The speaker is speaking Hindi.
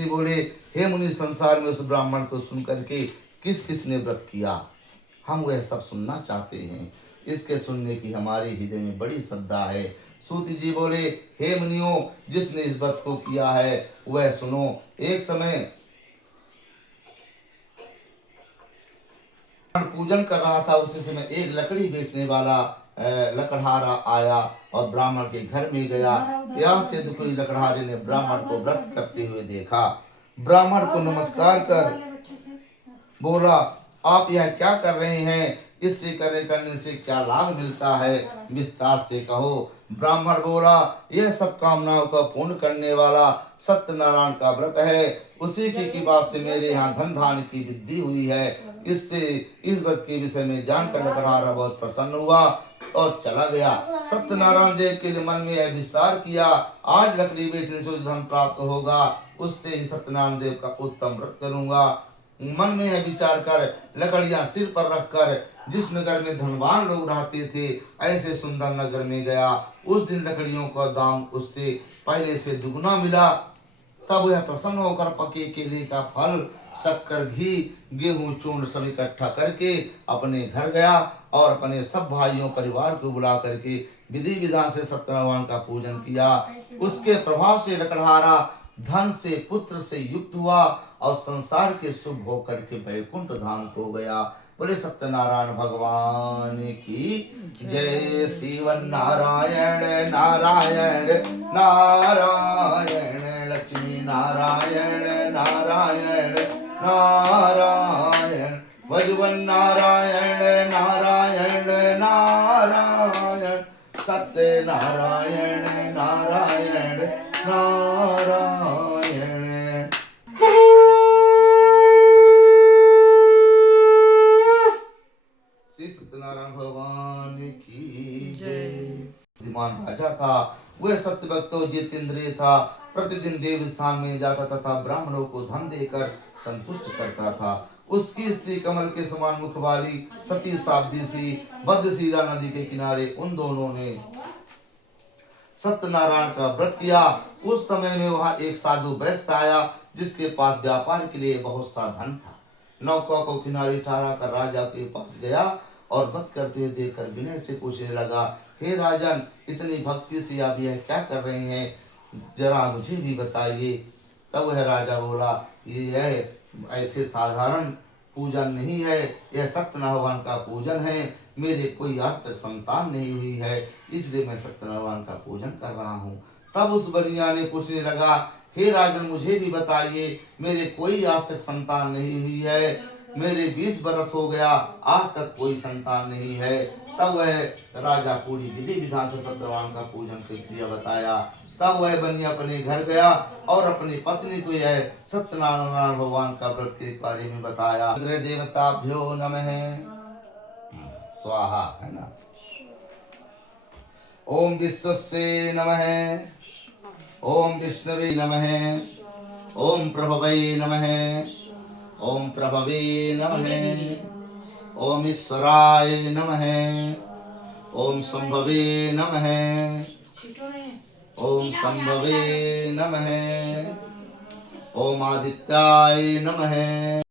ऋषि बोले, हे मुनि, संसार में उस ब्राह्मण को सुन करके किस किस ने व्रत किया, हम वह सब सुनना चाहते हैं। इसके सुनने की हमारे हृदय में बड़ी श्रद्धा है। सूत जी बोले, हे मुनियों, जिसने इस व्रत को किया है वह सुनो। एक समय पूजन कर रहा था, उसी समय एक लकड़ी बेचने वाला लकड़हारा आया और ब्राह्मण के घर में गया। प्यास से दुखी लकड़हारे ने ब्राह्मण को व्रत करते हुए देखा। ब्राह्मण को नमस्कार कर बोला, आप यह क्या कर रहे हैं? इससे करने से क्या लाभ मिलता है, विस्तार से कहो। ब्राह्मण बोला, यह सब कामनाओं का पूर्ण करने वाला सत्यनारायण का व्रत है। उसी की कृपा से मेरे यहाँ धन धान्य की वृद्धि हुई है। इससे इस व्रत के विषय में जानकर लकड़हारा बहुत प्रसन्न हुआ और चला गया। सत्यनारायण देव के लिए मन में यह विस्तार किया, आज लकड़ी बेचने से धन प्राप्त होगा, उससे ही सत्यनारायण देव का उत्तम व्रत करूंगा। मन में यह विचार कर लकड़ियां सिर पर रखकर जिस नगर में धनवान लोग रहते थे, ऐसे सुंदर नगर में गया। उस दिन लकड़ियों का दाम उससे पहले से दुगना मिला। तब वह प्रसन्न होकर पके केले का फल, शक्कर, घी, गेहूं, चूर्ण सब इकट्ठा करके अपने घर गया और अपने सब भाइयों परिवार को बुला करके विधि विधान से सत्यनारायण का पूजन किया। उसके प्रभाव से लकड़हारा धन से पुत्र से युक्त हुआ और संसार के शुभ होकर के वैकुंठ धाम को गया। बोले सत्यनारायण भगवान की जय। शिवन नारायण नारायण नारायण, लक्ष्मी नारायण नारायण नारायण, भगवन नारायण नारायण नारायण, सत्य नारायण नारायण नारायण। श्री सत्यनारायण भगवान की जय। बुद्धिमान राजा था, वह सत्य भक्त जितेंद्रिय था। प्रतिदिन देव स्थान में जाता तथा ब्राह्मणों को धन देकर संतुष्ट करता था। उसकी स्त्री कमल के समान मुख वाली सती साध्वी थी। बद्धशिला नदी के किनारे उन दोनों ने सत्यनारायण का व्रत किया। उस समय में वहां एक साधु वैश्य आया, जिसके पास व्यापार के लिए बहुत सा धन था। नौका को किनारे ठहरा कर राजा के पास गया और व्रत करते हुए देखकर विनय से पूछने लगा, हे राजन, इतनी भक्ति से आप यह क्या कर रहे हैं, जरा मुझे भी बताइए। तब वह राजा बोला, ये ऐसे साधारण पूजन नहीं है, यह सत्यनारायण का पूजन है। मेरे कोई आज तक संतान नहीं हुई है, इसलिए मैं सत्यनारायण का पूजन कर रहा हूँ। तब उस बनिया ने पूछने लगा, हे राजन, मुझे भी बताइए, मेरे कोई आज तक संतान नहीं हुई है, मेरे 20 बरस हो गया, आज तक कोई संतान नहीं है। तब वह राजा पूरी विधि विधान से सत्यनारायण का पूजन की क्रिया बताया। तब वह बनिया अपने घर गया और अपनी पत्नी को यह सत्यनारायण भगवान का व्रत के बारे में बताया। अग्र देवताभ्यो नमः स्वाहा, है ना। ओम विश्वसे नमः, ओम विष्णवे नमः, ओम प्रभवे नमः, ओम प्रभवे नमः, ओम ईश्वराय नमः, ओम संभवे नमः, ओम संभवे नमः, ओम आदित्याय नमः।